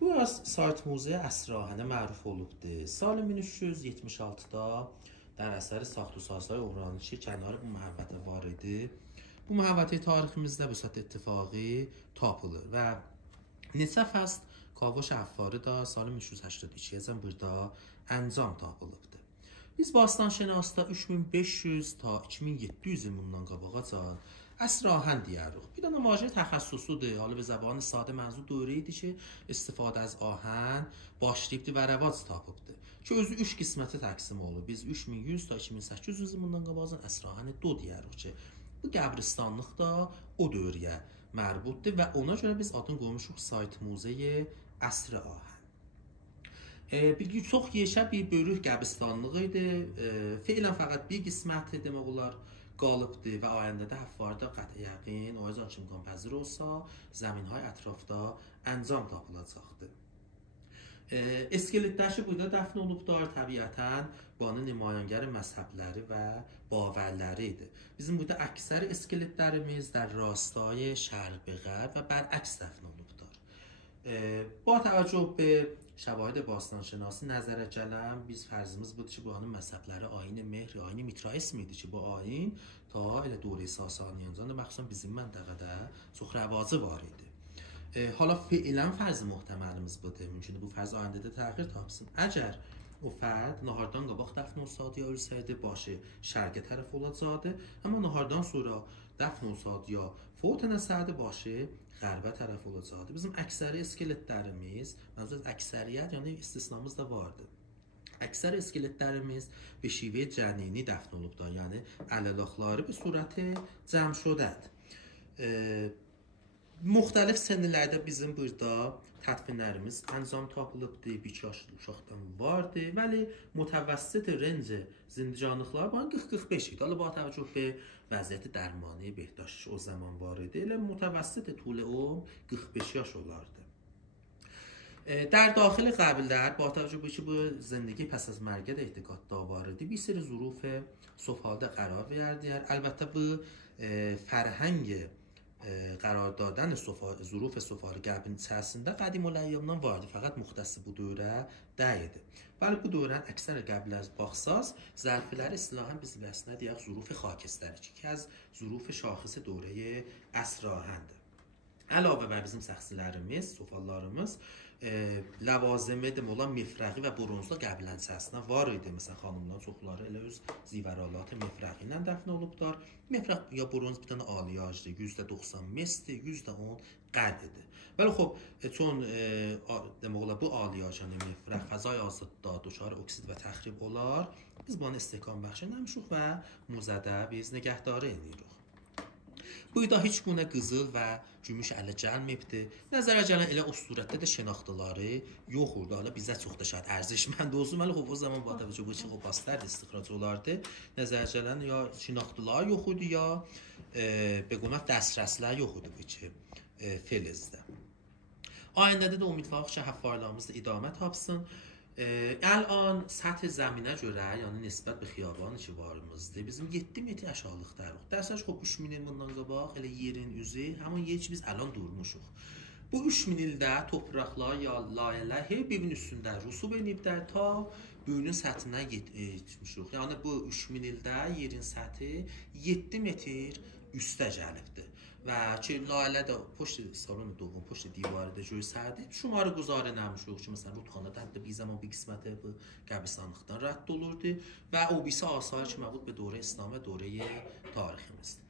Bu az Sait Muzeyi Əsr Ahənə məruf olubdur. Sal 1376-da در اثر ساخت و سازهای اورانوشی کنار bu محوطه vardı. Bu محوطه tariximizdə bu saat اتفاقی tapılır və neçə fəsl Kavuş Əffarı da sal 1382-ci burada əncam tapılıbdır. Biz bastanşənasda 3500 ta 2700 il bundan qabaqacan Əsr Ahən deyirik. Bir dənə واژه təxəssüsüdür. Halı به زبان ساده منظور دوره idi ki, istifadə az ahən başlayıbdı və rəvac tapıbdı. Ki özü 3 qismətə təqsim olub. Biz 3100 ta 2800 il bundan qabaqacan Əsr Ahəni do deyirik ki, bu qəbristanlıq da o dövrəyə mərbutdur və ona görə biz adını qoymuşuq Sait Muzeyi Əsr Ahən. Bir çox yeşə bir böyük qəbristanlığı idi. Fiilən fəqət bir qisməti demək olar qalıbdır və ayəndədə həfvarda qəti yəqin o yüzden ki imkan pəzir olsa zəminهای ətrafda əncam tapılacaqdır. اسکلت‌داش burada dəfn olublar təbiətən banı nümayəngər məzhəbləri və باورləri idi. Bizim burada əksər اسکلتlərimiz در راستای شرق به غرب و برعکس dəfn olublar. با توجه به شواهد باستانشناسی نظر جلم biz fərzimiz budur ki, bu anın məzhəbləri ayini mehr, ayini mitraism idi ki, bu ayin ta elə دوره Sasaniyancan da məxsusən bizim məntəqədə çox rəvacı var idi. Hala fiilən fərz muhteməlimiz budur. Mümkündür bu fərz ayəndədə təğyir tapsın. Əgər o fərd nahardan qabaq dəfn olsaydı ya ölsəydi, başı şərqə tərəf olacaqdı. Amma nahardan sonra dəfn olsaydı ya fot eləsəydi, başı qərbə tərəf olacaqdı. Bizim əksəri iskeletlərimiz, məncə əksəriyyət, yəni istisnamız da vardı. Əksər iskeletlərimiz به شیوه جنینی dəfn olublar. Yəni ələlaxları به صورت cəm şudədir. Müxtəlif sənələrdə bizim burada tədfinlərimiz əncam tapılıbdır, bir yaşlı uşaqdan vardı, vəli mütəvəssit rənc zindicanlıqlar bana 40-45 idi. Halı با توجه به vəziyyəti dərmani Behdaş o zaman var idi. Elə mütəvəssit طول عمر 45 yaş olardı. در داخل قبیله‌ها با توجه به که bu زندگی پس از مرگ اعتقاد داوردی bir sürü ظروف سفاده قرار verdiler. البته bu فرهنگ قرار دادن ظروف سفاره qəbin içərisində qədim əyyamdan vardı. Fəqət müxtəssi bu dövrə deyildi. Bəli bu dövrən əksər qəbilələr baxsaz, zərfləri istilahan biz vəsnə deyək ظروف خاکستری ki az ظروف şaxisi dövrəyə Əsr Ahəndir. Əlavə bər bizim şəxsilərimiz, sofallarımız ləvazimə demək olar mifrəği və bronzda qəbilən içərisində var idi. Məsələn, xanımların çoxları elə öz zivəralatı mifrəği ilə dəfn olublar. Mifrəq ya bronz bir dənə aliyajdır, %90 mesdir, %10 qəddir. Bəli, xub, çون demək olar bu aliyaj, yəni mifrəq fəzay azadda duşar oksid və təxrib olar. Biz bana istehkam bəxş eləmişik və muzədə biz nigahdarı edirik. Burada heç buna qızıl və gümüş ələ gəlməyibdir. Nəzərə gələn elə o surətdə də şənaxtıları yox oldu. Hala bizə çox da şaid ərzişmənd olsun. Məli o zaman bu təvəccüh bu çox opaslar istixrac olardı. Nəzərə gələn ya şənaxtılar yox idi ya beqomət dəstrəslər yox idi bu ki filizdə. Ayəndədə də ümidvarıq ki, həffarlarımız da idamə tapsın. الان سطح زمینه görə, yəni nisbət bir xiyabanı ki varımızdır. Bizim 7 metr aşağılıqdayıq. Dərsəç xop 3000 il bundan qabaq elə yerin üzü, həmin yer ki biz əlan durmuşuq. Bu 3000 ildə topraqlar ya layihələr hər birinin üstündə rüsub ediblər ta böyünün səthinə yetmişik. Yəni bu 3000 ildə yerin səthi 7 metr üstə gəlibdir. Və ki layihə də پشت salon دوم پشت دیوارda görsərdi. Şumarı quzarə nəmişik ki, məsələn, rutxanada hətta bir zaman bir qisməti bu qəbristanlıqdan rədd olurdu və o birisi asar ki məbud به دوره اسلام və دوره tariximizdir.